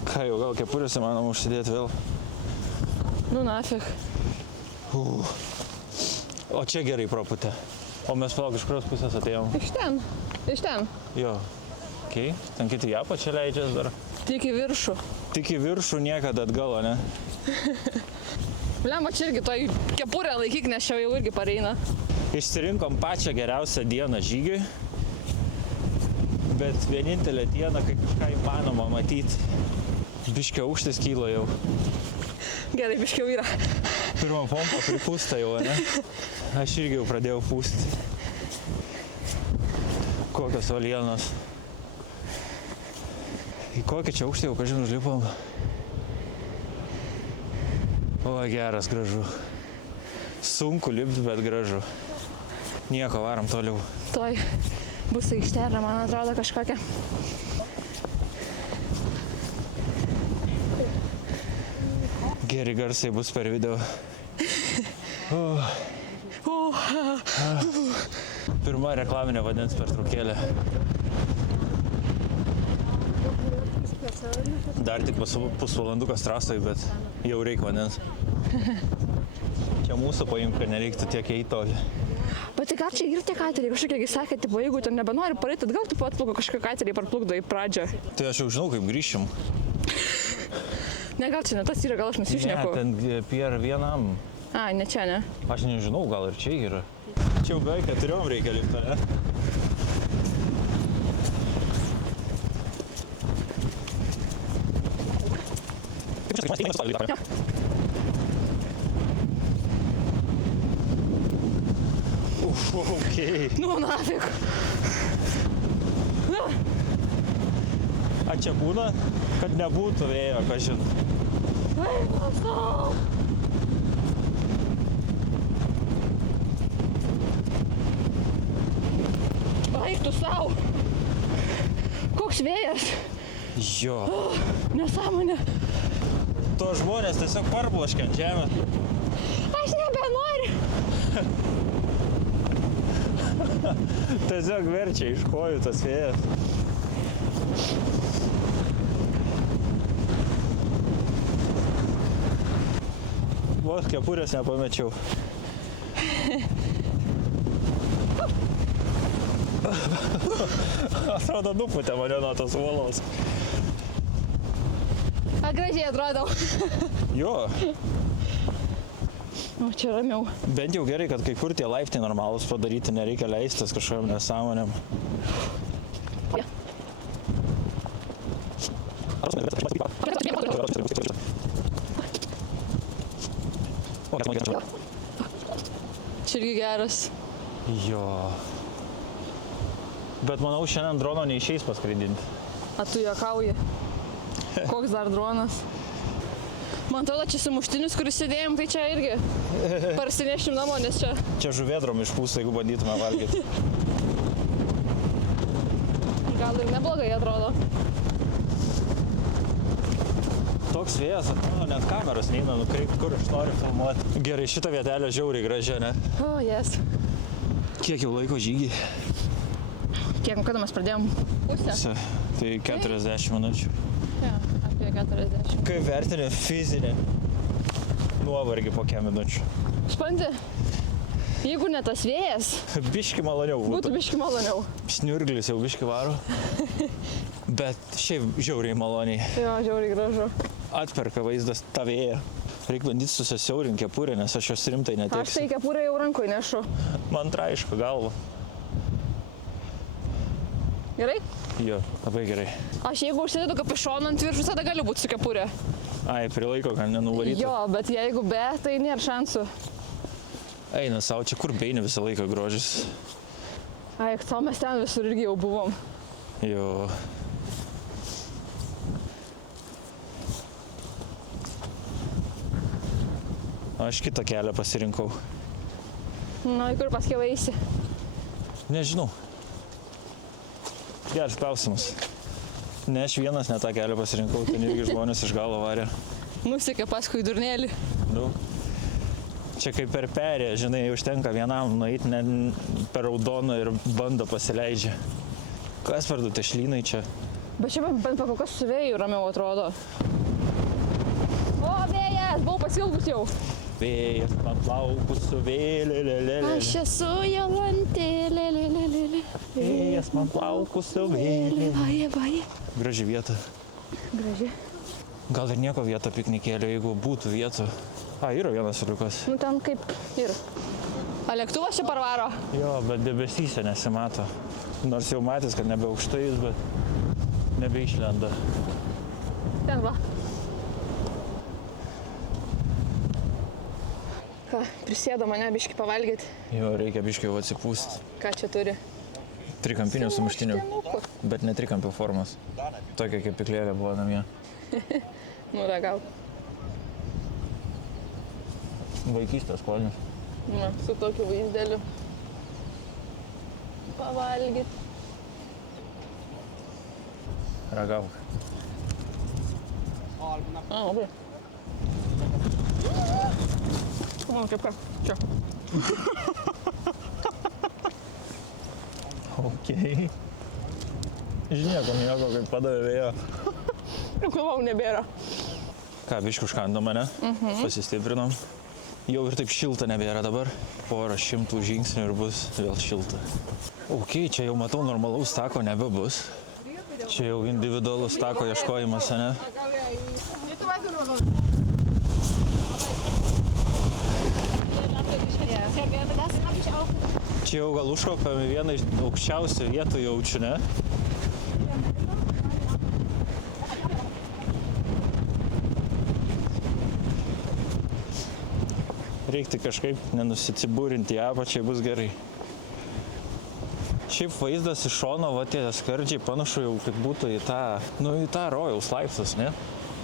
Ką jau, gal kepurės įmanoma užsidėti vėl? Nu nafig. O čia gerai praputė. O mes palauk iš kurios pusės atėjom. Iš ten. Iš ten. Jo. Okay. Ten kiti į apačią leidžias dar. Tik į viršų. Tik į viršų niekada atgal, ne? Lemba, čia irgi toj kepurę laikyk, nes čia jau irgi pareina. Išsirinkom pačią geriausią dieną žygiui, bet vienintelė diena, kai kažką įmanoma matyti. Biškio aukštis kyla jau. Gerai, biškiau yra. Pirmą pompą pripūsta jau, ne? Aš irgi jau pradėjau pūsti. Kokios uolienos. Į kokį čia aukštį jau kažin užlipom. O, geras, gražu. Sunku lipti, bet gražu. Nieko, varom toliau. Toj bus aikštelė, man atrodo, kažkokia. Geri garsai bus per video. Pirma reklaminė vandens pertraukėlė. Dar tik pusvalandukas trasoj, bet jau reikia vandens. Čia mūsų paimk, kad nereiktų tiek eiti toli. Bet tai gal čia ir tie kateriai kažkokiegi sakė, tipo, jeigu tu nebenori parėti atgal, tu atplauko kažkokie kateriai parplukdo į pradžią. Tai aš jau žinau, kaip grįšim. Ne, gal čia ne tas yra, gal aš nusišneku. Ne, ten pier vienam. A, ne čia, ne. Aš nežinau, gal ir čia yra. Čia jau beveik 4 reikia lipti, ne? Okei. Nu, nafik. A čia būna, kad nebūtų vėjo, kažin. Eik tu sau. Koks vėjas. Jo. Nesąmonė. To žmonės tiesiog parblaškia ant žemės. Aš nebenoriu. Tiesiog verčia iš kojų tas vėjas. Vos kepurės nepamečiau. Atrodo, nuputė mane nuo tos uolos. A, gražiai atrodau. Jo, O, čia ramiau. bent jau gerai, kad kai kur tie laiptai normalūs padaryti, nereikia leistis kažkokiam nesąmonėm. Čia irgi geras. Jo. Bet manau, šiandien drono neišeis paskraidinti. A, tu juokauji. Koks dar dronas? Man atrodo, čia sumuštinis, kuris sėdėjom, tai čia irgi parsinešim namo, nes čia... Čia žuvėdrom išpūsta, jeigu bandytume valgyti. Gal ir neblogai atrodo. Toks vėjas, atrodo, net kameros neina nukreipti, kur aš noriu filmuoti. Gerai, šitą vietelę žiauriai gražia, ne? O, jes. Kiek jau laiko žygiai? Kiek, kada mes pradėjom? Pusę? Tai 40 minučių. Ja, apie 40. Kaip vertini fizinį nuovargį po kiek minučių? Supranti, jeigu ne tas vėjas, Biški maloniau būtų būtų. biški maloniau. Sniurglis jau biški varo. Bet šiaip žiauriai maloniai. Jo, žiauriai gražu. Atperka vaizdas tą vėją. Reikia bandyti susisiaurinti kepurę, nes aš jos rimtai Aš neteksiu. tai kepurę jau rankoje nešu. Man traiško galva. Gerai? Jo, labai gerai. Aš jeigu užsidedu kapišoną ant viršų, tada galiu būti su kepurė. Ai, prilaiko, kad nenuvarytų. Jo, bet jeigu be, tai nėra šansų. Eina savo, čia kur beini visą laiką grožis. Ai, to mes ten visur irgi jau buvom. Jo. Aš kitą kelią pasirinkau. Nu, į kur paskiau eisi? Nežinau. Geras klausimas. Ne, aš vienas ne tą kelią pasirinkau, ten irgi žmonės iš galo varė. Nusikė paskui durnėlį. Nu. Čia kaip per perėją, žinai, užtenka vienam nueiti per raudoną ir bando pasileidžia. Kas per du tešlynai čia? Bet čia bent pakol kas su vėju ramiau atrodo. O, vėjas, buvau pasilgus jau. Vėjas man plaukus suvėlė, lelelelė. Aš esu Jolantė, lelelelelė. Vėjas man plaukus suvėlė. Vaje, vaje. Graži vieta. Graži. Gal ir nieko vieta piknikėlio, jeigu būtų vietų. A, yra vienas liukas. Nu ten kaip ir. A lėktuvas čia parvaro? Jo, bet debesyse nesimato. Nors jau matys, kad nebe aukštai jis, bet nebeišlenda. Ten va. Ką, prisėdo mane biškį pavalgyti. Jo, reikia biškiai jau atsipūsti. Ką čia turi? Trikampinių sumuštinių, bet ne trikampio formos. Tokia kaip piklėlė buvo namie. Nu, ragau. Vaikystės skonis. Na, su tokiu vaizdeliu. Pavalgyti. Ragauk. A, labai. O, kaip ką? Čia. Okei. Nieko, kaip padavė vėjo. Galvau, nebėra. Ką, biškį užkando mane, pasistiprinom. Jau ir taip šilta nebėra dabar. Porą 100 žingsnių ir bus vėl šilta. Okei, čia jau matau normalaus tako nebebus. Čia jau individualus tako ieškojimas, ne? Čia jau gal užkopėm į vieną iš aukščiausių vietų jaučiu, ne? Reikti kažkaip nenusicibūrinti į apačią, bus gerai. Šiaip vaizdas iš šono, va tie skardžiai panašu jau kaip būtų į tą rojaus laiptus, ne?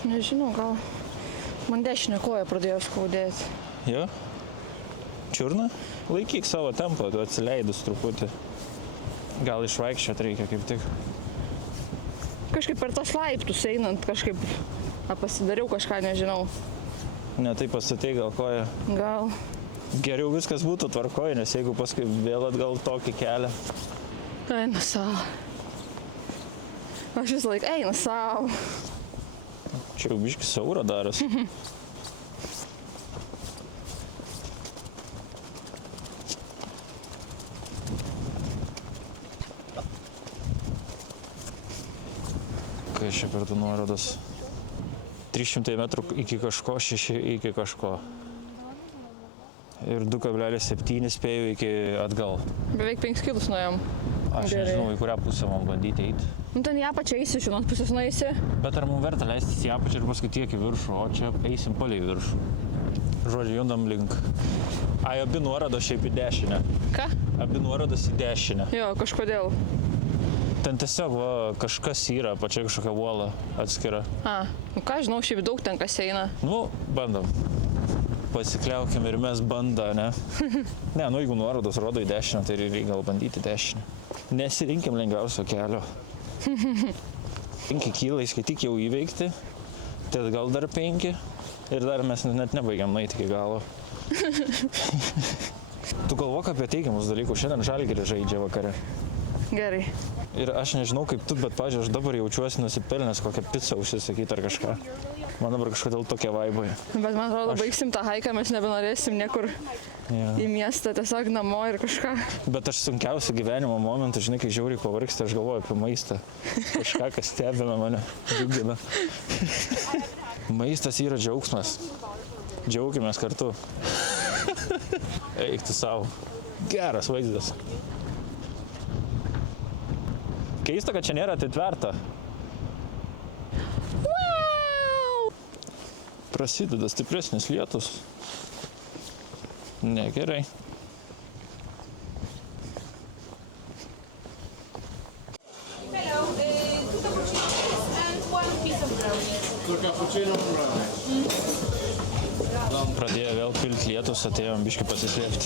Nežinau, gal man dešinę koją pradėjo skaudėti. Jo? Čiurna? Laikyk savo tempą, tu atsileidus truputį. Gal išvaikščiot reikia kaip tik. Kažkaip per tos laiptus einant, kažkaip pasidariau kažką, nežinau. Ne taip pastatei gal koją. Gal. Geriau viskas būtų tvarkoj, nes jeigu paskui vėl atgal tokį kelią. Eina savo. Aš vis laik eina savo. Čia jau biškį siaura daras. Kas čia per du nuorodas? 300 metrų iki kažko, 6 iki kažko. Ir 2,7 spėjau iki atgal. Beveik 5 kilus nuėjom. Aš nežinau, į kurią pusę man bandyti eiti. Nu ten į apačią eisi, žinos pusės nueisi. Bet ar mums verta leistis į apačią ir paskui tiek į viršų, o čia eisim palei viršų. Žodžiu, jundam link. Ai, abi nuorodos šiaip į dešinę. Ką? Abi nuorodos į dešinę. Jo, kažkodėl. Ten tiesiog va, kažkas yra, pačia kažkokia uola atskira. A, nu ką žinau, šiaip daug ten kas eina. Nu, bandom. Pasikliaukim ir mes bandą, ne? Ne, nu jeigu nuorodos rodo į dešinę, tai reikia gal bandyti dešinę. Nesirinkim lengviausio kelio. 5 kylai, skaityk jau įveikti, tai gal dar 5 ir dar mes net nebaigiam nueiti iki galo. Tu galvok apie teigiamus dalykus, šiandien Žalgiris žaidžia vakare. Gerai. Ir aš nežinau kaip tu, bet, pavyzdžiui, aš dabar jaučiuosi nusipelnęs kokią pizzą užsisakyti ar kažką. Man dabar kažkodėl tokie vaibai. Bet man atrodo, baigsim tą haiką, mes nebenorėsim niekur į miestą, tiesiog namo ir kažką. Bet aš sunkiausių gyvenimo momentų, žinai, kai žiauriai pavargsti, aš galvoju apie maistą. Kažką, kas stebina mane, džiugina. Maistas yra džiaugsmas. Džiaugimės kartu. Eik tu savo. Geras vaizdas. Keista, kad čia nėra atitverta. Wow! Prasideda stipresnis lietus. Negerai. Hello, 2 cappuccinos and 1 piece of brownie. 2 cappuccino and brownie. Pradėjo vėl pilti lietus, atėjom biškį pasislėpti.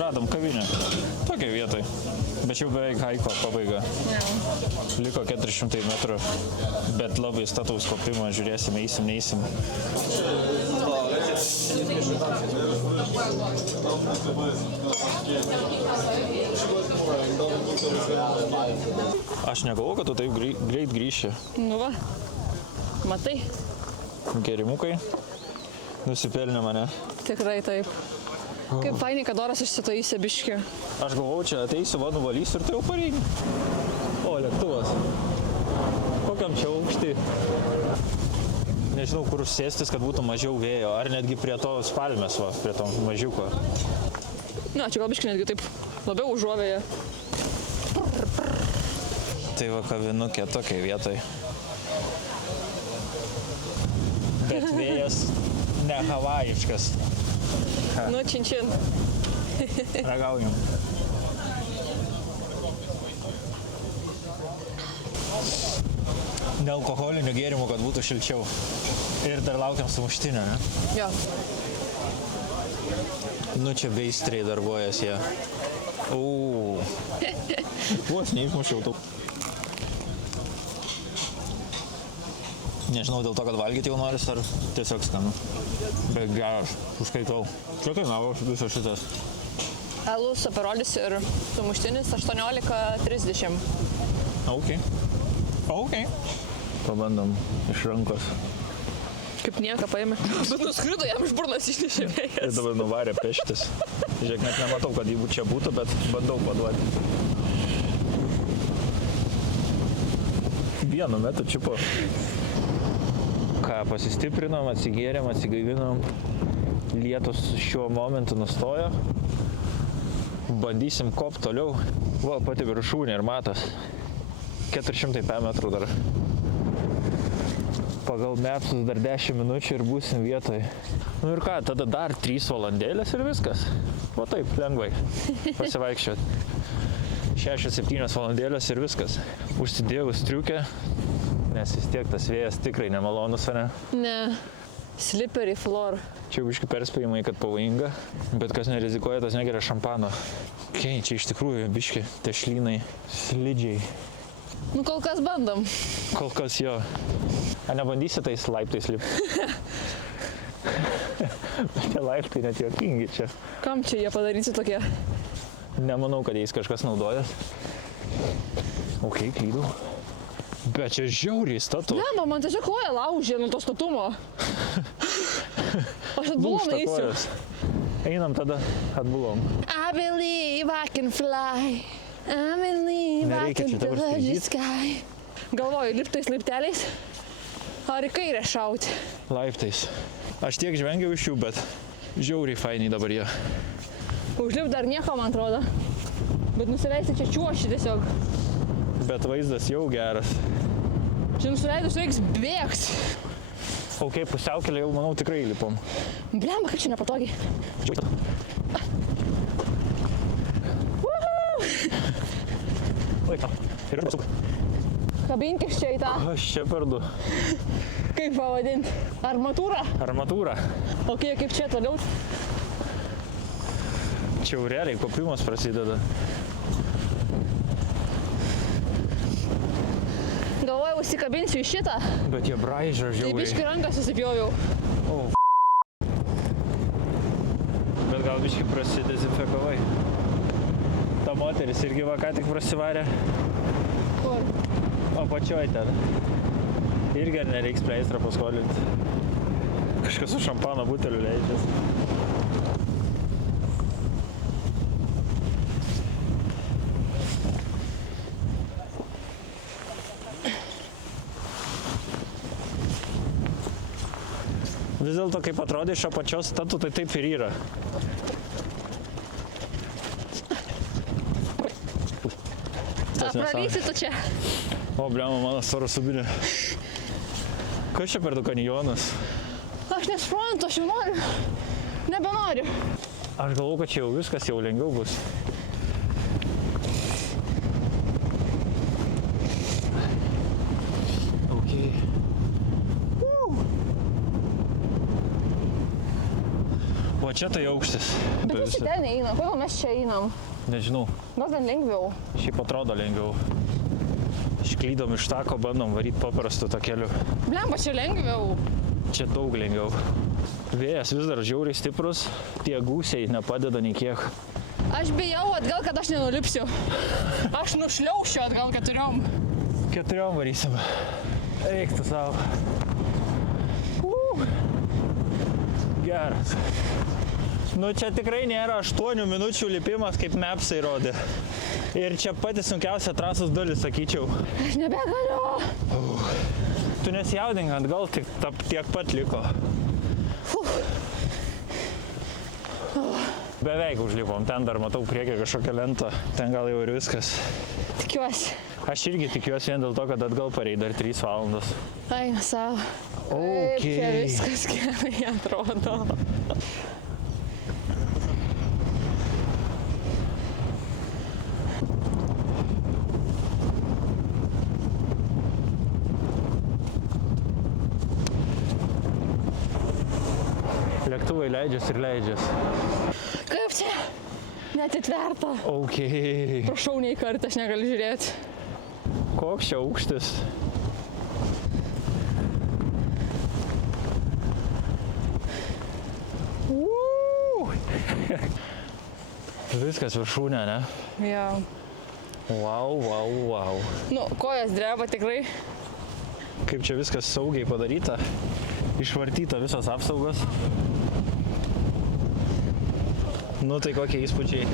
Radom kavinę. Tokia vietoj. Bet jau beveik haiko pabaiga. Liko 400 metrų, bet labai stataus kopimo, žiūrėsim, eisim, neeisim. Aš negalvoju, kad tu taip greit grįši. Nu va, matai? Gerimukai nusipelnė mane. Tikrai taip. Kaip fainiai, kad oras išsitaisė biškį. Aš galvojau, čia ateisiu, va, nuvalysiu ir tai jau pareini. O, lėktuvas. Kokiam čia aukšti? nežinau, kur sėstis, kad būtų mažiau vėjo. Ar netgi prie to spalmės, va, prie to mažiuko. Na, čia gal biškai netgi taip labiau užuovėje. Tai va, kavinukė tokiai vietai. Bet vėjas ne havajiškas. Nu, čin. Ragaujam. Nealkoholinių gėrimų, kad būtų šilčiau. Ir dar laukiam sumuštinio, ne? Jo. Nu, čia beistriai darbuojas jie. Vos neišmušiau tų. Nežinau, dėl to, kad valgyti jau noris, ar tiesiog skanu. Bet geras, užskaitau. Čia kainavo visas šitas. Alus, aperolis ir sumuštinis 18,30. Ok. Pabandom iš rankos. Kaip nieko paėmė. Bet nuskrido, jam iš burnos išnešė Ir vėjas. dabar nuvarė peštis. Žiūrėk, net nematau, kad jeigu čia būtų, bet bandau paduoti. Vienu metu čiupo. Ką, pasistiprinom, atsigėrėm, atsigaivinom. Lietus šiuo momentu nustojo. Bandysim kop toliau. Va, pati viršūnė ir matos. 400 metrų dar. Pagal mapsus dar 10 minučių ir būsim vietoj. Nu ir ką, tada dar 3 valandėlės ir viskas. O taip, lengvai. Pasivaikščiot. 6-7 valandėlės ir viskas. Užsidėjau striukę, nes vis tiek tas vėjas tikrai nemalonus, ne? Ne. Slippery floor. Čia biški perspėjimai, kad pavojinga, bet kas nerizikuoja, tas negeria šampano. Čia iš tikrųjų biški tešlynai, slidžiai. Nu, kol kas bandom. Kol kas jo. Ar nebandysi tais laiptais lipti? Bet tie laiptai net juokingi čia. Kam čia jie padarysi tokie? Nemanau, kad jais kažkas naudojas. Ok, klydau. Bet čia žiauriai statu. Ne, man tiesiog koja laužė nuo to statumo. Aš atbulom Lūžta eisiu. kojos. Einam tada, atbulom. I believe I can fly. I believe I Nereikia can čia dabar touch the skraidyt. sky. Galvoju, liptais laipteliais. Ar į kairę šauti? Laiptais. Aš tiek žvengiau iš jų, bet žiauriai fainiai dabar jie. Užlip dar nieko, man atrodo. Bet nusileisti čia čiuoši tiesiog. Bet vaizdas jau geras. Čia nusileidus reiks bėgti. Ok, pusiaukelė jau, manau, tikrai lipom. Blemba, kaip čia nepatogiai. Laiko. Ir pasuk. Kabinkis čia į tą, Aš čia per du. kaip pavadinti, armatūrą. Armatūra. Ok, kaip čia toliau? Čia jau realiai kopimas prasideda. Galvojau, užsikabinsiu į šitą. Bet jie braižo Tai žiauriai. biški ranką susipjoviau. Bet gal biški prasidezinfekavai. Ta moteris irgi va ką tik prasivarė. Kur? O pačioj ten. Irgi ar nereiks pleistrą paskolinti. Kažkas su šampano buteliu leidžias. Vis dėlto, kaip atrodė iš apačios statu, tai taip ir yra. Pravysi tu čia. O, bliama, mano storas subinė. Kas čia per du kanjonas? Aš nesuprantu, aš jau noriu. Nebenoriu. Aš galvoju, kad čia jau viskas jau lengviau bus. Okay. O čia tai aukštis. Bet visi ten eina, kodėl mes čia einam? Nežinau, Gal ten lengviau. šiaip atrodo lengviau. Išklydom iš tako, bandom varyti paprastu takeliu. Blemba, čia lengviau. Čia daug lengviau. Vėjas vis dar žiauriai stiprus, tie gūsiai nepadeda nei kiek. Aš bijau atgal, kad aš nenulipsiu. Aš nušliaušiu atgal 4. 4 varysim. Eiktų savo. Geras. Nu čia tikrai nėra 8 minučių lipimas, kaip mapsai rodė. Ir čia pati sunkiausia trasos dalis, sakyčiau. Aš nebegaliu. Tu nesijaudink, atgal tik tiek pat liko. Beveik užlipom, ten dar matau priekį kažkokią lentą, ten gal jau ir viskas. Tikiuosi. Aš irgi tikiuosi vien dėl to, kad atgal parei dar 3 valandas. Eina savo. Ok. Čia viskas gerai atrodo. Lėktuvai leidžias ir leidžias. Kaip čia? Net atverta. Ok. Prašau, nei kartą aš negaliu žiūrėti. Koks čia aukštis? Viskas viršūnė, ne? Jo. Wow. Nu, kojas dreba tikrai. Kaip čia viskas saugiai padaryta. Išvartyta visos apsaugos. Nu tai kokie įspūdžiai.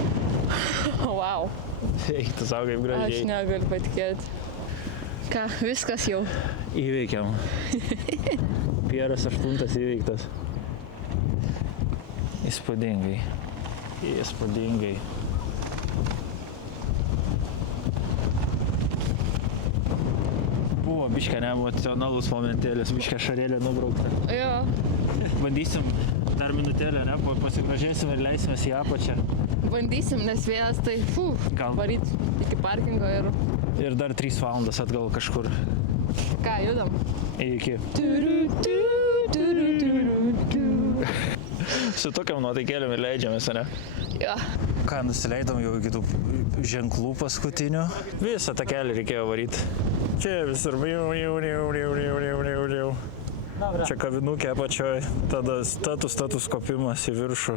Wow. Eik, tu savo kaip Aš gražiai. negaliu patikėti. Ką, viskas jau. Įveikiam. Pieras 8 įveiktas. Įspūdingai. Buvo biškė neemocionalus momentėlis, biškė šarėlė nubraukta. Jo. Bandysim dar minutėlę, ne? Pasigražėsim ir leisimės į apačią. Bandysim, nes vėjas tai, Gal. varyt iki parkingo ir... Ir dar 3 valandas atgal kažkur. Ką, judam? Iki. Su tokiam nuotaikėliam ir leidžiamės, ne? Jo. Ką, nusileidom jau iki tų ženklų paskutinių. Visą tą kelią reikėjo varyti. Čia visur. Čia kavinukė apačioj, tada status kopimas į viršų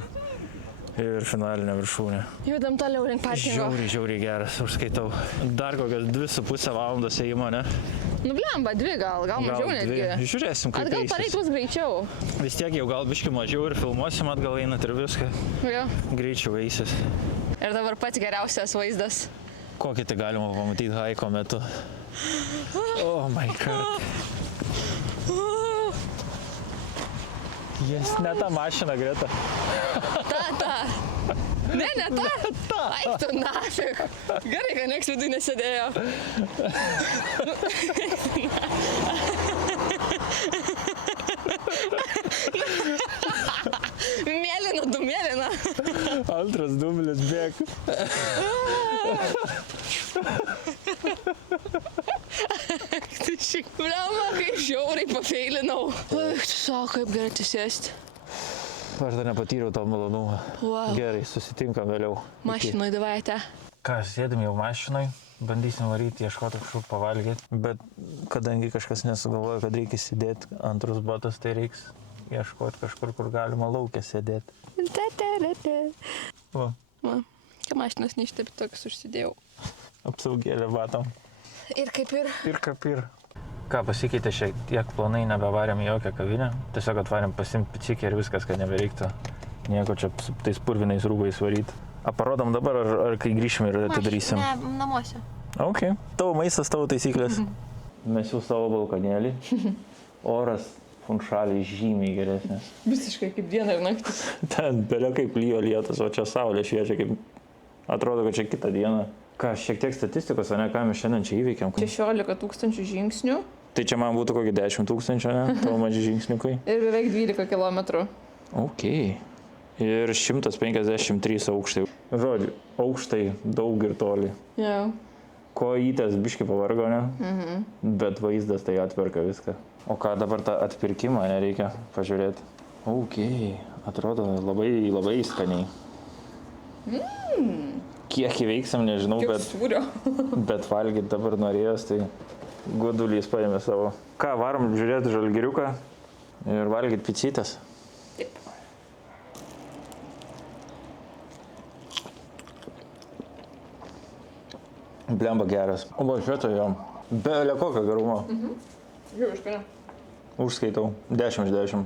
ir finalinė viršūnė. Judam toliau link parkingo. Žiauriai geras, užskaitau. Dar kokias 2,5 valandos ėjimo, ne? Nu blemba, 2 gal mažiau netgi. Žiūrėsim, kaip Atgal pareik bus greičiau. Vis tiek jau gal biškį mažiau ir filmuosim atgal einat ir viską. Jo. Greičiau eisis. Ir dabar pats geriausias vaizdas. Kokį tai galima pamatyti haiko metu. Oh my god. Jes, ne ta mašina, Greta. Ta. Ne ta. Ai, tu nafik. Gerai, kad nieks vidui nesėdėjo. Mėlyna. Antras dublis bėg. Tu šiek blema, kaip žiauriai pafeilinau. Ui, tu savo, kaip gerai atsisėsti. Aš dar nepatyriau to malonumą. Wow. Gerai, susitinkam vėliau. Mašinoj davaite. Ką, sėdim jau mašinoj, bandysim varyti, ieškoti kažkur pavalgyti. Bet kadangi kažkas nesugalvoja, kad reikia sėdėti antrus batus, tai reiks ieškoti kažkur, kur galima laukia sėdėti. Va, Ką mašinas neištėpi, tokius užsidėjau. apsaugėlė batam. Ir kaip ir. Ką, pasikeitė šiek tiek planai, nebevarėm į jokią kavinę. Tiesiog atvarėm pasimti picikį ir viskas, kad nebereiktų nieko čia su tais purvinais rūbais varyti. Parodom dabar, ar kai grįšim ir atidarysim? Ne, namuose. Ok. Tavo maistas, tavo taisyklės. Mes jau savo balkonėlį. Oras funšaliai žymiai geresnis. Visiškai kaip diena ir naktis. Ten belio kaip lyjo lietus, o čia saulė šviečia, kaip atrodo, kad čia kitą dieną. Ką, šiek tiek statistikos, o ne, ką mes šiandien čia įveikėm? 16 000 žingsnių. Tai čia man būtų kokį 10 000, ne? Tavo maži žingsniukai. Ir beveik 12 kilometrų. Ok. Ir 153 aukštai. Žodžiu, aukštai daug ir toli. Jau. Kojytės biški pavargo, ne? Bet vaizdas tai atperka viską. O ką dabar tą atpirkimą nereikia pažiūrėti? Ok. Atrodo labai skaniai. Kiek įveiksim, nežinau, bet valgyti dabar norėjos, tai godulys paėmė savo. Ką, varom žiūrėti žalgiriuką ir valgyti picytės? Taip. Blemba geras. O va, šito jo. Belė kokio gerumo. Žiūrėjau, iškane. Užskaitau. 10 iš 10.